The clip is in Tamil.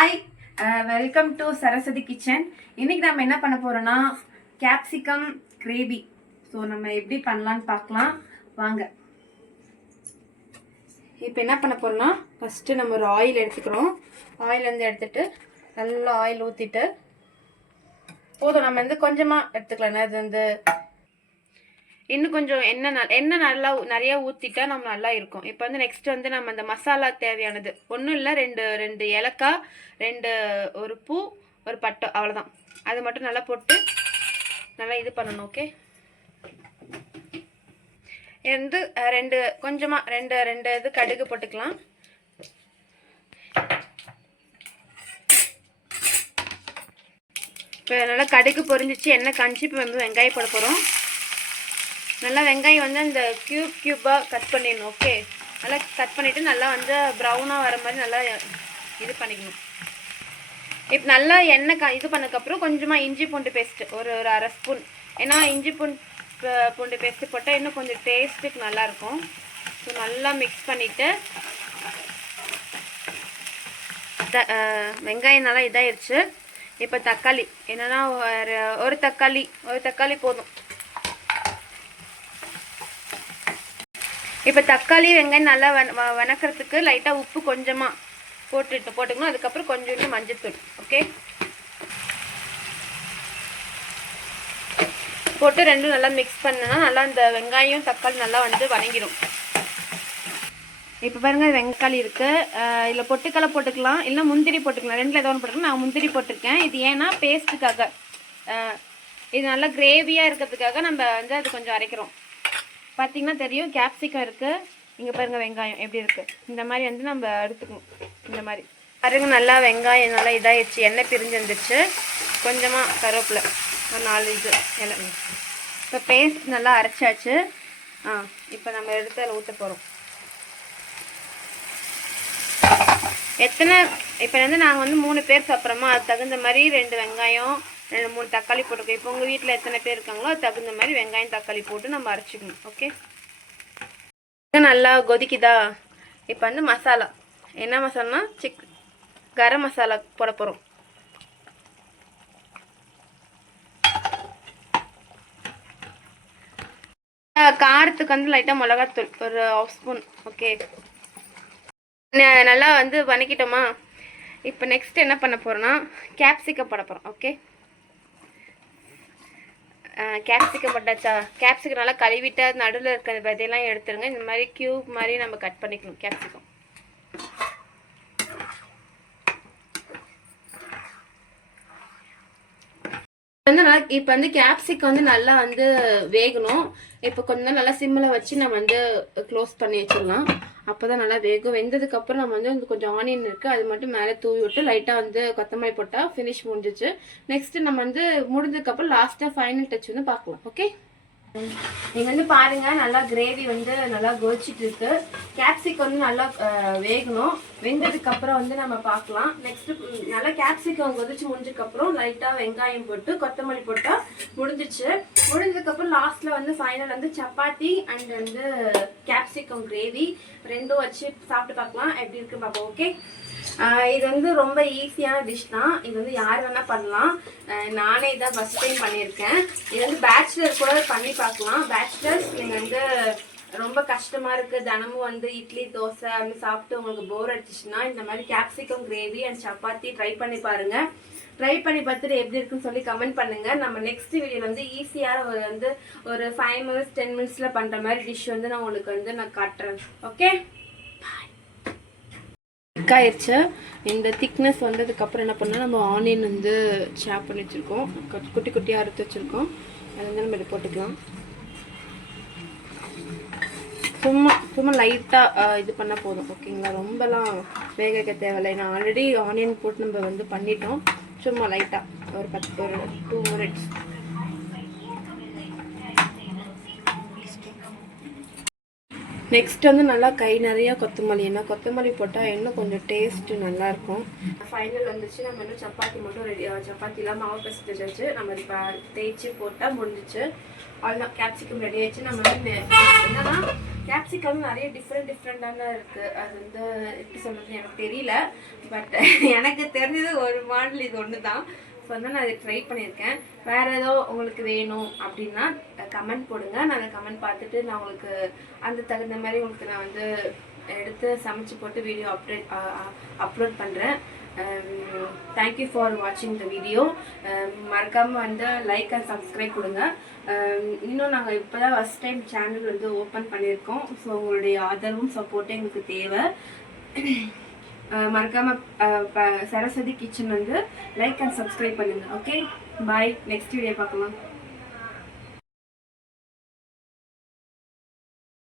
Hi, welcome to Saraswati kitchen. இன்னைக்கு நம்ம என்ன பண்ண போறோம்னா கேப்சிகம் கிரேவி. ஸோ நம்ம எப்படி பண்ணலான்னு பார்க்கலாம் வாங்க. இப்போ என்ன பண்ண போறோம்னா ஃபர்ஸ்ட் நம்ம ஒரு ஆயில் எடுத்துக்கிறோம். ஆயில் வந்து எடுத்துட்டு நல்லா ஆயில் ஊற்றிட்டு போதும். நம்ம வந்து கொஞ்சமாக எடுத்துக்கலாம். அது வந்து இன்னும் கொஞ்சம் எண்ணெய் நல்லா நிறைய ஊற்றிட்டா நம்ம நல்லா இருக்கும். இப்போ வந்து நெக்ஸ்ட் வந்து நம்ம அந்த மசாலா தேவையானது ஒன்றும் இல்லை, ரெண்டு ஏலக்காய், ஒரு பூ, ஒரு பட்டை, அவ்வளோதான். அது மட்டும் நல்லா போட்டு நல்லா இது பண்ணணும். ஓகே, வந்து கொஞ்சமாக ரெண்டு இது கடுகு போட்டுக்கலாம். இப்போ நல்லா கடுகு பொரிஞ்சிச்சு, எண்ணெய் காஞ்சி. இப்போ வந்து வெங்காயம் போட போகிறோம். நல்லா வெங்காயம் வந்து அந்த க்யூபாக கட் பண்ணிடணும். ஓகே, நல்லா கட் பண்ணிவிட்டு நல்லா வந்து ப்ரௌனாக வர மாதிரி நல்லா இது பண்ணிக்கணும். இப்போ நல்லா எண்ணெய் இது பண்ணதுக்கப்புறம் கொஞ்சமாக இஞ்சி பூண்டு பேஸ்ட்டு ஒரு அரை ஸ்பூன். ஏன்னா இஞ்சி பூண்டு பேஸ்ட்டு போட்டால் இன்னும் கொஞ்சம் டேஸ்ட்டுக்கு நல்லாயிருக்கும். ஸோ நல்லா மிக்ஸ் பண்ணிவிட்டு வெங்காயம் நல்லா இதாகிடுச்சு. இப்போ தக்காளி என்னென்னா ஒரு தக்காளி போதும். இப்போ தக்காளி வெங்காயம் நல்லா வணக்கிறதுக்கு லைட்டாக உப்பு கொஞ்சமாக போட்டுக்கணும். அதுக்கப்புறம் கொஞ்சோண்டு மஞ்சத்தூள். ஓகே, போட்டு ரெண்டும் நல்லா மிக்ஸ் பண்ணனா நல்லா இந்த வெங்காயம் தக்காளி நல்லா வந்து வணங்கிடும். இப்போ பாருங்கள் வெங்காயம் இருக்குது. இதில் பொட்டுக்கடலை போட்டுக்கலாம், இல்லை முந்திரி போட்டுக்கலாம். ரெண்டில் ஏதோ ஒன்று போட்டுக்கலாம். நான் முந்திரி போட்டிருக்கேன். இது ஏன்னா பேஸ்ட்டுக்காக, இது நல்லா கிரேவியாக இருக்கிறதுக்காக நம்ம வந்து அது கொஞ்சம் அரைக்கிறோம். பார்த்தீங்கன்னா தெரியும் கேப்சிகம் இருக்குது. இங்கே பாருங்கள் வெங்காயம் எப்படி இருக்குது. இந்த மாதிரி வந்து நம்ம எடுத்துக்கணும். இந்த மாதிரி பாருங்க, நல்லா வெங்காயம் நல்லா இதாகிடுச்சு, எண்ணெய் பிரிஞ்சு வந்துடுச்சு. கொஞ்சமாக கருவேப்பிலை ஒரு 4 இது எல்லாம். இப்போ பேஸ்ட் நல்லா அரைச்சாச்சு. இப்போ நம்ம எடுத்து அதில் ஊற்ற போகிறோம். இப்போ வந்து நாங்கள் வந்து 3 பேர் சாப்பிட்றோமா, அது தகுந்த மாதிரி 2 வெங்காயம் 2-3 தக்காளி போட்டுருக்கோம். இப்போ உங்கள் வீட்டில் எத்தனை பேர் இருக்காங்களோ அது தகுந்த மாதிரி வெங்காயம் தக்காளி போட்டு நம்ம அரைச்சிக்கணும். ஓகே, நல்லா கொதிக்குதா. இப்போ வந்து மசாலா என்ன மசாலானா கரம் மசாலா போட போகிறோம். காரத்துக்கு வந்து லைட்டாக மிளகாத்தூள் ஒரு 1/2 ஸ்பூன். ஓகே, நல்லா வந்து வதக்கிட்டோமா. இப்போ நெக்ஸ்ட் என்ன பண்ண போகிறோன்னா கேப்சிகம் போட போகிறோம். ஓகே, கேப்சிகம் போட்டாச்சா. கேப்சிகம் நல்லா கழுவிட்டு நடுவில் இருக்கிற விதையெல்லாம் எடுத்துருங்க. இந்த மாதிரி க்யூப் மாதிரி நம்ம கட் பண்ணிக்கணும் கேப்சிகம். இப்போ வந்து கேப்சிகம் வந்து நல்லா வந்து வேகணும். இப்போ கொஞ்ச நேரம் நல்லா சிம்மில் வச்சு நம்ம வந்து க்ளோஸ் பண்ணி வச்சிடலாம். அப்போ தான் நல்லா வேகும். வெந்ததுக்கப்புறம் நம்ம வந்து கொஞ்சம் ஆனியன் இருக்குது, அது மட்டும் மேலே தூவி விட்டு லைட்டாக வந்து கொத்தமல்லி போட்டால் ஃபினிஷ் முடிஞ்சிச்சு. நெக்ஸ்ட்டு நம்ம வந்து முடிஞ்சதுக்கப்புறம் லாஸ்ட்டாக ஃபைனல் டச் வந்து பார்க்கலாம். ஓகே, நீங்கள் வந்து பாருங்கள் நல்லா கிரேவி வந்து நல்லா கொதிச்சிட்டு இருக்கு. கேப்சிகம் வந்து நல்லா வேகணும். வெந்ததுக்கப்புறம் வந்து நம்ம பார்க்கலாம். நெக்ஸ்ட்டு நல்லா கேப்சிகம் கொதிச்சு முடிஞ்சதுக்கப்புறம் லைட்டாக வெங்காயம் போட்டு கொத்தமல்லி போட்டால் முடிஞ்சிச்சு. முடிஞ்சதுக்கப்புறம் லாஸ்ட்டில் வந்து ஃபைனல் வந்து சப்பாத்தி அண்ட் வந்து கேப்சிகம் கிரேவி ரெண்டும் வச்சு சாப்பிட்டு பார்க்கலாம் எப்படி இருக்குன்னு பார்ப்போம். ஓகே, இது வந்து ரொம்ப ஈஸியான டிஷ் தான். இது வந்து யார் வேணால் பண்ணலாம். நானே இதான் ஃபஸ்ட் டைம் பண்ணியிருக்கேன். இது வந்து பேச்சுலர் கூட பண்ணி பார்க்கலாம். பேச்சுலர்ஸ் நீங்கள் வந்து ரொம்ப கஷ்டமாக இருக்குது, தினமும் வந்து இட்லி தோசை அப்படி சாப்பிட்டு உங்களுக்கு போர் அடிச்சிச்சுன்னா இந்த மாதிரி capsicum gravy and chapati try பண்ணி பாருங்கள். ட்ரை பண்ணி பார்த்துட்டு எப்படி இருக்குன்னு சொல்லி கமெண்ட் பண்ணுங்கள். நம்ம நெக்ஸ்ட் வீடியோ வந்து ஈஸியாக ஒரு 5 minutes 10 minutes பண்ணுற மாதிரி டிஷ் வந்து நான் உங்களுக்கு வந்து நான் காட்டுறேன். ஓகே, ஆயிடுச்சு. இந்த திக்னஸ் வந்ததுக்கப்புறம் என்ன பண்ணால் நம்ம ஆனியன் வந்து சாப் பண்ணி வச்சுருக்கோம், குட்டி குட்டியாக அறுத்து வச்சுருக்கோம். அதை வந்து நம்ம இதை போட்டுக்கலாம். சும்மா லைட்டாக இது பண்ணால் போதும். ஓகேங்களா, ரொம்பலாம் வேக வைக்க தேவையில்லை. நான் ஆல்ரெடி ஆனியன் போட்டு நம்ம வந்து பண்ணிட்டோம். சும்மா லைட்டாக ஒரு 2 minutes. நெக்ஸ்ட் வந்து நல்லா கை நிறைய கொத்தமல்லி, ஏன்னா கொத்தமல்லி போட்டால் இன்னும் கொஞ்சம் டேஸ்ட்டு நல்லாயிருக்கும். ஃபைனல் வந்துச்சு. நம்ம இன்னும் சப்பாத்தி மட்டும் ரெடி, சப்பாத்திலாம் மாவு பிசைஞ்சு வச்சு நம்ம இப்போ தேய்ச்சி போட்டால் முடிஞ்சிச்சு. அவ்வளோதான், கேப்சிகம் ரெடி ஆயிடுச்சு. நம்ம வந்து என்னன்னா கேப்சிகம் நிறைய டிஃப்ரெண்டான இருக்குது. அது வந்து எப்படி சொல்கிறது எனக்கு தெரியல. பட் எனக்கு தெரிஞ்சது ஒரு மாடல் இது ஒன்று தான். ஸோ வந்து நான் இதை ட்ரை பண்ணியிருக்கேன். வேறு ஏதோ உங்களுக்கு வேணும் அப்படின்னா கமெண்ட் போடுங்க. நான் அந்த கமெண்ட் பார்த்துட்டு நான் உங்களுக்கு அந்த தகுந்த மாதிரி உங்களுக்கு நான் வந்து எடுத்து சமைச்சு போட்டு வீடியோ அப்லோட் பண்ணுறேன். தேங்க்யூ ஃபார் வாட்சிங் த வீடியோ. மறக்காமல் வந்து லைக் அண்ட் சப்ஸ்கிரைப் கொடுங்க. இன்னும் நாங்கள் இப்போ தான் ஃபஸ்ட் டைம் சேனல் வந்து ஓப்பன் பண்ணியிருக்கோம். ஸோ உங்களுடைய ஆதரவும் சப்போர்ட்டும் எங்களுக்கு தேவை. மறக்காம சரஸ்வதி கிச்சன் வந்து லைக் அண்ட் சப்ஸ்கிரைப் பண்ணுங்க. ஓகே, பாய். நெக்ஸ்ட் வீடியோ பார்க்கலாம்.